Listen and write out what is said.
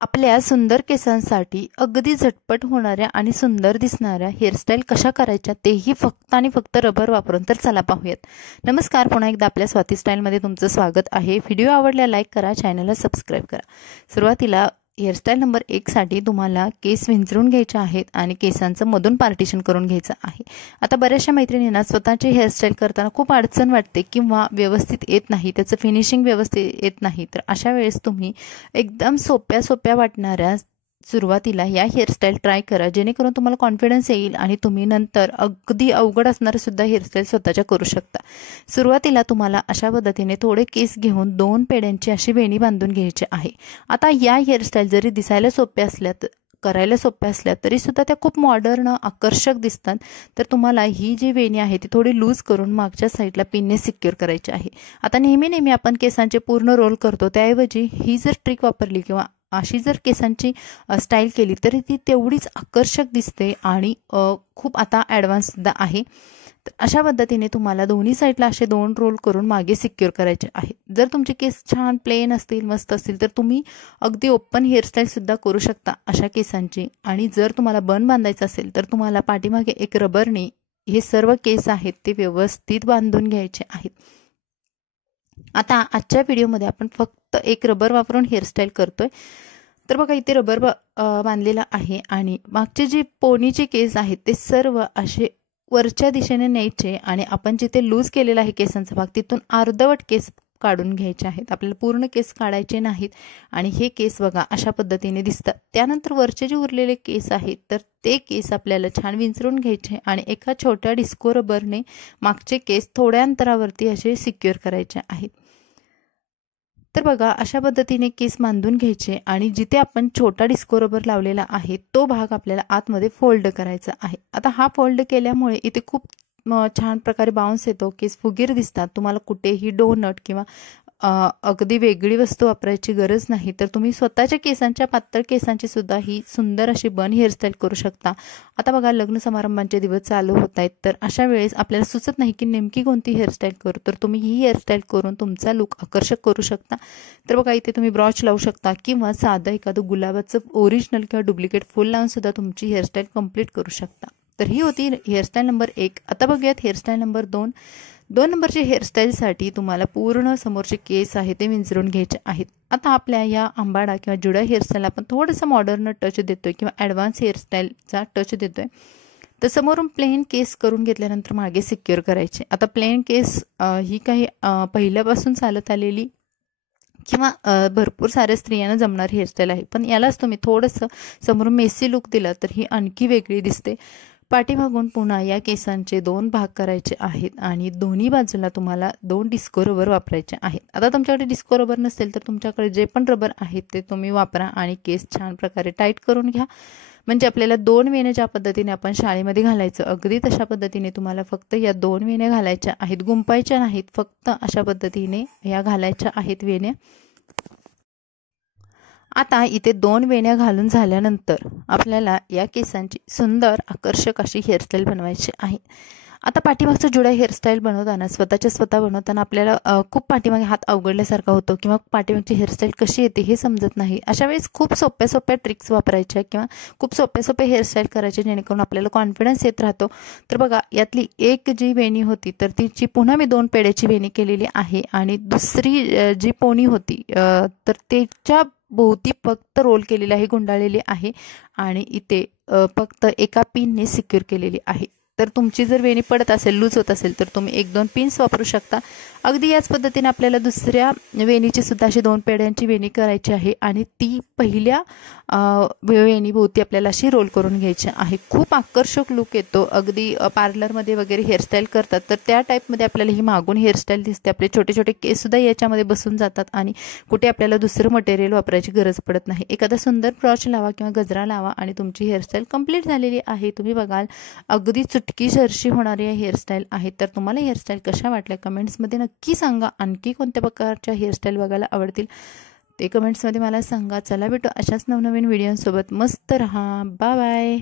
आपल्या सुंदर केसांसाठी अगदी झटपट होणाऱ्या आणि सुंदर दिसणाऱ्या हेअरस्टाईल कशा करायच्या तेही फक्त आणि फक्त रबर वापरून. तर चला पाहूयात. नमस्कार, पुन्हा एकदा आपल्या स्वाती स्टाईलमध्ये तुमचं स्वागत आहे. व्हिडिओ आवडल्या लाईक करा, चॅनलला सबस्क्राईब करा. सुरुवातीला हेअरस्टाईल नंबर 1 साठी तुम्हाला केस विंचरून घ्यायचे आहेत आणि केसांचं मधून पार्टिशन करून घ्यायचं आहे. आता बऱ्याचशा मैत्रिणींना स्वतःची हेअरस्टाईल करताना खूप अडचण वाटते किंवा व्यवस्थित येत नाही, त्याचं फिनिशिंग व्यवस्थित येत नाही. तर अशा वेळेस तुम्ही एकदम सोप्या वाटणाऱ्या सुरुवातीला या हेअरस्टाईल ट्राय करा, जेणेकरून तुम्हाला कॉन्फिडन्स येईल आणि तुम्ही नंतर अगदी अवघड असणारे सुद्धा हेअरस्टाईल स्वतःच्या करू शकता. सुरुवातीला तुम्हाला अशा पद्धतीने थोडे केस घेऊन 2 पेड्यांची अशी वेणी बांधून घ्यायची आहे. आता या हेअरस्टाईल जरी दिसायला सोप्या असल्या करायला सोप्या असल्या तरी सुद्धा त्या खूप मॉडर्न आकर्षक दिसतात. तर तुम्हाला ही जी वेणी आहे ती थोडी लूज करून मागच्या साईडला पिनने सिक्युअर करायची आहे. आता नेहमी आपण केसांचे पूर्ण रोल करतो, त्याऐवजी ही जर ट्रिक वापरली किंवा अशी जर केसांची स्टाईल केली तरी ती तेवढीच आकर्षक दिसते आणि खूप आता ॲडव्हान्स सुद्धा आहे. तर अशा पद्धतीने तुम्हाला दोन्ही साईडला असे 2 रोल करून मागे सिक्युअर करायचे आहे. जर तुमचे केस छान प्लेन असतील, मस्त असतील, तर तुम्ही अगदी ओपन हेअरस्टाईल सुद्धा करू शकता अशा केसांची. आणि जर तुम्हाला बन बांधायचं असेल तर तुम्हाला पाठीमागे एक रबरने हे सर्व केस आहेत ते व्यवस्थित बांधून घ्यायचे आहेत. आता आजच्या व्हिडिओमध्ये आपण फक्त एक रबर वापरून हेअरस्टाईल करतोय. तर बघा, इथे रबर बांधलेला आहे आणि मागचे जे पोनीचे केस आहेत ते सर्व असे वरच्या दिशेने न्यायचे आणि आपण जिथे लूज केलेला आहे केसांचा भाग तिथून अर्धवट केस काढून घ्यायचे आहेत. आपल्याला पूर्ण केस काढायचे नाहीत. आणि हे केस बघा अशा पद्धतीने दिसतात. त्यानंतर वरचे जे उरलेले केस आहेत तर ते केस आपल्याला छान विंचरून घ्यायचे आणि एका छोट्या डिस्को रबरने मागचे केस थोड्या अंतरावरती असे सिक्युअर करायचे आहेत. तर बघा अशा पद्धतीने केस बांधून घ्यायचे आणि जिथे आपण छोटा डिस्को रबर लावलेला आहे तो भाग आपल्याला आतमध्ये फोल्ड करायचा आहे. आता हा फोल्ड केल्यामुळे इथे खूप छान प्रकारे बाउन्स येतो, केस फुगीर दिसतात. तुम्हाला कुठेही डोनट किंवा अगदी वेगळी वस्तू वापरायची गरज नाही. तर तुम्ही स्वतःच्या केसांच्या पातळ केसांची सुद्धा ही सुंदर अशी बन हेअरस्टाईल करू शकता. आता बघा लग्न समारंभांचे दिवस चालू होत आहेत, तर अशा वेळेस आपल्याला सुचत नाही की नेमकी कोणती हेअरस्टाईल करू. तर तुम्ही ही हेअरस्टाईल करून तुमचा लुक आकर्षक करू शकता. तर बघा इथे तुम्ही ब्रॉच लावू शकता किंवा साधं एखादं गुलाबाचं ओरिजिनल किंवा डुप्लिकेट फुल लावून सुद्धा तुमची हेअरस्टाईल कंप्लीट करू शकता. तर ही होती हेअरस्टाईल नंबर 1. आता बघूयात हेअरस्टाईल नंबर 2. 2 नंबरची हेअरस्टाईलसाठी तुम्हाला पूर्ण समोरचे केस आहे ते विंचरून घ्यायचे आहेत. आता आपल्या या आंबाडा किंवा जुडा हेअरस्टाईल आपण थोडंसं मॉडर्न टच देतोय किंवा ॲडव्हान्स हेअरस्टाईलचा टच देतोय. तर समोरून प्लेन केस करून घेतल्यानंतर मागे सिक्युअर करायचे. आता प्लेन केस ही काही पहिल्यापासून चालत आलेली किंवा भरपूर साऱ्या स्त्रियांना जमणारी हेअरस्टाईल आहे, पण यालाच तुम्ही थोडंसं समोरून मेसी लुक दिला तर ही आणखी वेगळी दिसते. पाठीमागून पुन्हा या केसांचे 2 भाग करायचे आहेत आणि दोन्ही बाजूला तुम्हाला 2 डिस्को रबर वापरायचे आहेत. आता तुमच्याकडे डिस्को रबर नसेल तर तुमच्याकडे जे पण रबर आहेत ते तुम्ही वापरा आणि केस छान प्रकारे टाईट करून घ्या. म्हणजे आपल्याला 2 वेण्या ज्या पद्धतीने आपण शाळेमध्ये घालायचं अगदी तशा पद्धतीने तुम्हाला फक्त या 2 वेण्या घालायच्या आहेत, गुंपायच्या नाहीत, फक्त अशा पद्धतीने या घालायच्या आहेत वेण्या. आता इथे 2 वेण्या घालून झाल्यानंतर आपल्याला या केसांची सुंदर आकर्षक अशी हेअरस्टाईल बनवायची आहे. आता पाठीमागचं जुडा हेअरस्टाईल बनवताना स्वतः बनवताना आपल्याला खूप पाठीमागे हात अवघडल्यासारखा होतो किंवा पाठीमागची हेअरस्टाईल कशी येते हे समजत नाही. अशा वेळेस खूप सोप्या ट्रिक्स वापरायच्या किंवा खूप सोप्या हेअरस्टाईल करायचे, जेणेकरून आपल्याला कॉन्फिडन्स येत राहतो. तर बघा यातली एक जी वेणी होती तर तिची पुन्हा मी 2 पेड्याची वेणी केलेली आहे आणि दुसरी जी पोनी होती तर त्याच्या भोवती फक्त रोल केलेली आहे, गुंडाळलेली आहे आणि इथे फक्त एका पिनने सिक्युअर केलेली आहे. तर तुमची जर वेणी पडत असेल, लूज होत असेल तर तुम्ही 1-2 पिन्स वापरू शकता. अगदी याच पद्धतीने आपल्याला दुसऱ्या वेणीची सुद्धा अशी 2 पेड्यांची वेणी करायची आहे आणि ती पहिल्या वेणीभोवती आपल्याला अशी रोल करून घ्यायची आहे. खूप आकर्षक लुक येतो. अगदी पार्लरमध्ये वगैरे हेअरस्टाईल करतात तर त्या टाईपमध्ये आपल्याला ही मागून हेअरस्टाईल दिसते. आपले छोटे केससुद्धा याच्यामध्ये बसून जातात आणि कुठे आपल्याला दुसरं मटेरियल वापरायची गरज पडत नाही. एखादा सुंदर ब्रॉच लावा किंवा गजरा लावा आणि तुमची हेअरस्टाईल कंप्लीट झालेली आहे. तुम्ही बघाल अगदी चुटकीसरशी होणारी हेअरस्टाईल आहे. तर तुम्हाला हेअरस्टाईल कशा वाटल्या कमेंट्समध्ये नक्की सांगा. आणखी कोणत्या प्रकारच्या हेअरस्टाईल बघायला आवडतील ते कमेंट्समध्ये मला सांगा. चला भेटू अशाच नवनवीन व्हिडिओसोबत. मस्त रहा. Bye bye.